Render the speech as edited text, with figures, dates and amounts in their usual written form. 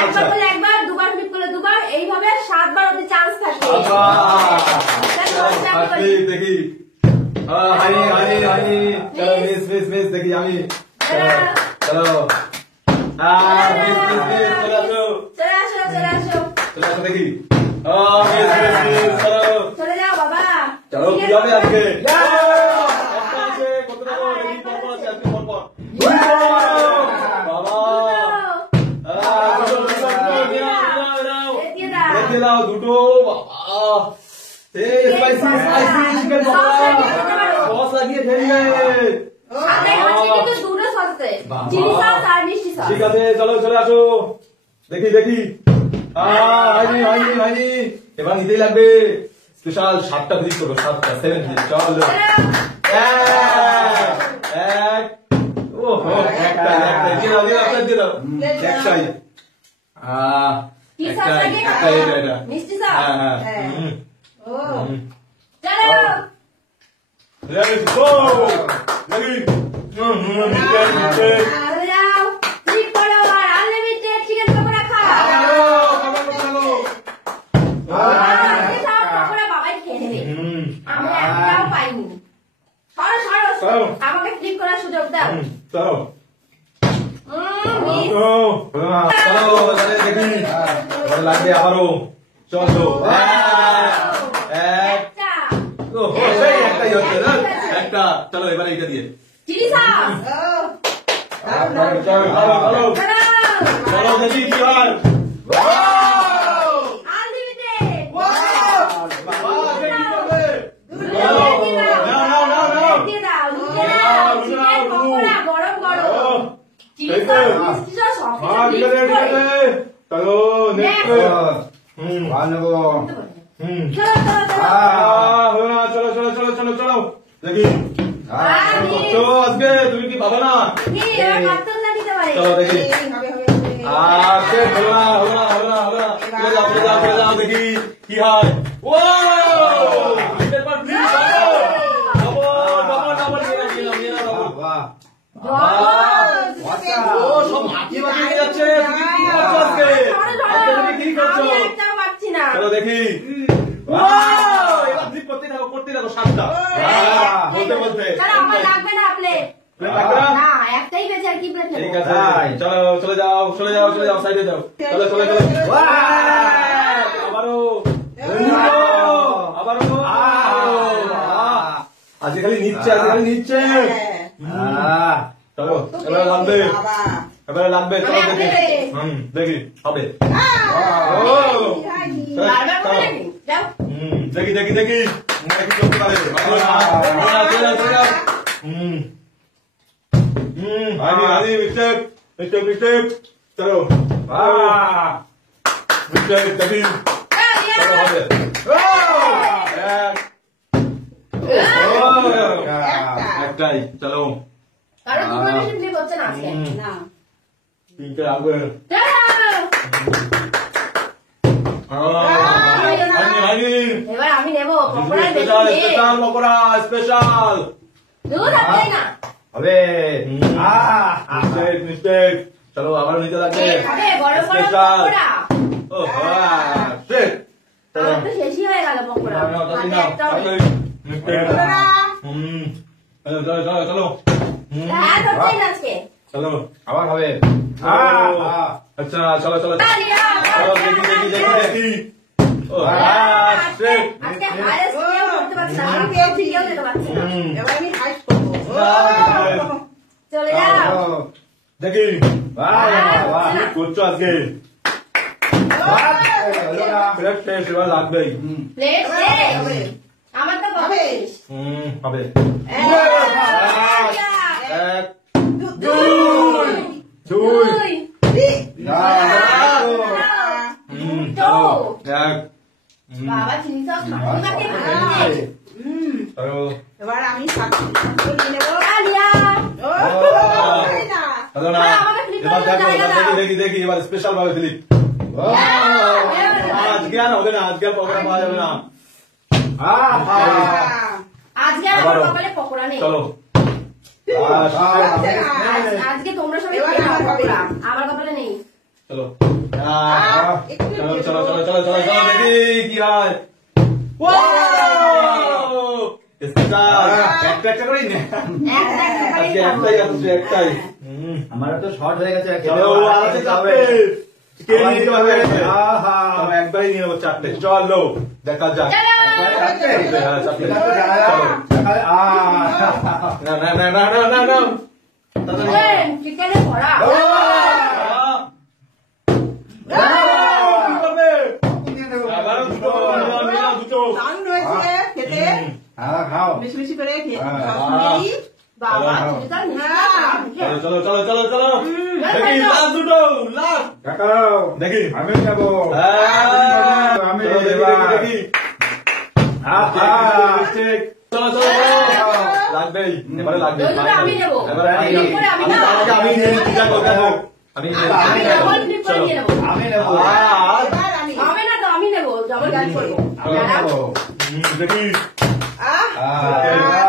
একবার বলে একবার, দুবার ক্লিক করলে দুবার, এইভাবে 7 বার অব্দি চান্স থাকে। দেখি হানি হানি হানি, চলো মিস মিস মিস, দেখি আমি, চলো মিস মিস মিস, চলে আসো চলে আসো চলে আসো চলে আসো, দেখি মিস মিস মিস, চলো চলে যাও বাবা। চলো কি হবে আজকে, কত টাকা দেখি, পরপর আছে আজকে, পরপর বাবা, দেখে দাও দুটো, বাবা spicy spicy chicken pakora, sauce লাগিয়ে ফেললে, ঠিক আছে, চলো চলে আসো, দেখি দেখি, হয়নি হয়নি হয়নি, এবার নিতেই লাগবে, স্পেশাল 7টা ভিজিট করবো, 7টা 7 ভিজিট, চলো এক, ও একটা দিয়ে দাও দিয়ে দাও দিয়ে দাও, একটাই, এটা মিষ্টি হ্যাঁ হ্যাঁ, Let's go! Ready? আমাকে ক্লিক করার সুযোগ দাও। চলো দেখি লাগবে আবারও, চলো একটা, চলো এবারে এটা দিয়ে চলো দেখি কি হয়, চলো চলো চলো চলো চলো দেখি, আজকে তুমি কি পাবো না, চলো দেখি, হলো না হলো না হলো না হলো না, চলে যাও দেখি কি হয়, সব মাটি মাটি নিয়ে যাচ্ছে, কি করছো, চলো দেখি, করতে থাকো 7টা বলতে বলতে, ঠিক আছে, চলো চলে যাও চলে যাও চলে যাও, সাইডে যাও, চলো চলে চলো, আবারও আবারও, আজকে খালি নিচ্ছে, আজকে খালি নিচ্ছে, চলো এবারে লাগবে, এবারে লাগবে, চলো দেখি, দেখি হবে, দেখি দেখি দেখি কি করতে পারে, মিস্টেক মিস্টেক মিস্টেক, চলো মিস্টেক দেখি, চলো হবে, একটাই, চলো তিনটে লাগবে, এবার আমি নেবো স্পেশাল পকোড়া, স্পেশাল হবে, মিস্টেক, চলো আবার নিতে লাগবে, স্পেশাল, ও শেষই হয়ে গেল পকোড়া, চলো চলো চলো চলো আবার হবে, আচ্ছা চলো চলো চলো দেখি দেখি দেখি দেখি, দেখি করছো আজকে, এবার লাগবেই, আমার তো হবে, হবে, এক দুই বাবা জিনিস এবার আমি দেখি দেখি এবার স্পেশাল ভাবে দিলি, আজকে আর হবে না, আজকে আর পকোড়া পাওয়া যাবে না, আজকে আমার কপালে পকোড়া নেই, চলো আজকে তোমরা সবাই আমার কপালে নেই, চলো একটু চলো চলো চলো চলো চলো চলো দেখি কি হয় একটা একটা করেই নে আজকে একটাই আছে একটাই আমার তো শর্ট হয়ে গেছে চলো আর আছে চারটে কে নিতে পারবে আহা একবারই নিয়ে নেবো চারটে চলো দেখা যাক হ্যাঁ, চারটে। চলো। না না না না না না না তাড়াতাড়ি। চিকেনে ভরা কি করবে? আবারও দুটো, নিলাম দুটো। দারুণ হয়েছে খেতে খাও বেশি বেশি করে খেয়ে বাবা ভালো। তুমি তো নিয়ে চলো চলো চলো চলো চলো দেখি লাস্ট দুটো লাস্ট দেখি আমি যাবো আমি চলো, দেখি, এবার। দেখি, দেখি। Mistake, mistake। চলো চলো চলো লাগবেই এবারে লাগবে দুটো আমি নেবো। এবারে আমি আমি করে আমি না। তার আগে আমি নিয়ে নিই, পূজা করতে হোক। আমি নিয়ে নিই। আমি ডাবল ফ্লিপ করে নিয়ে নেবো আমি নেবো আর এবার আমি হবে না তো আমি নেবো ডাবল গাইড করবো আমি নেবো দেখি আহ আহ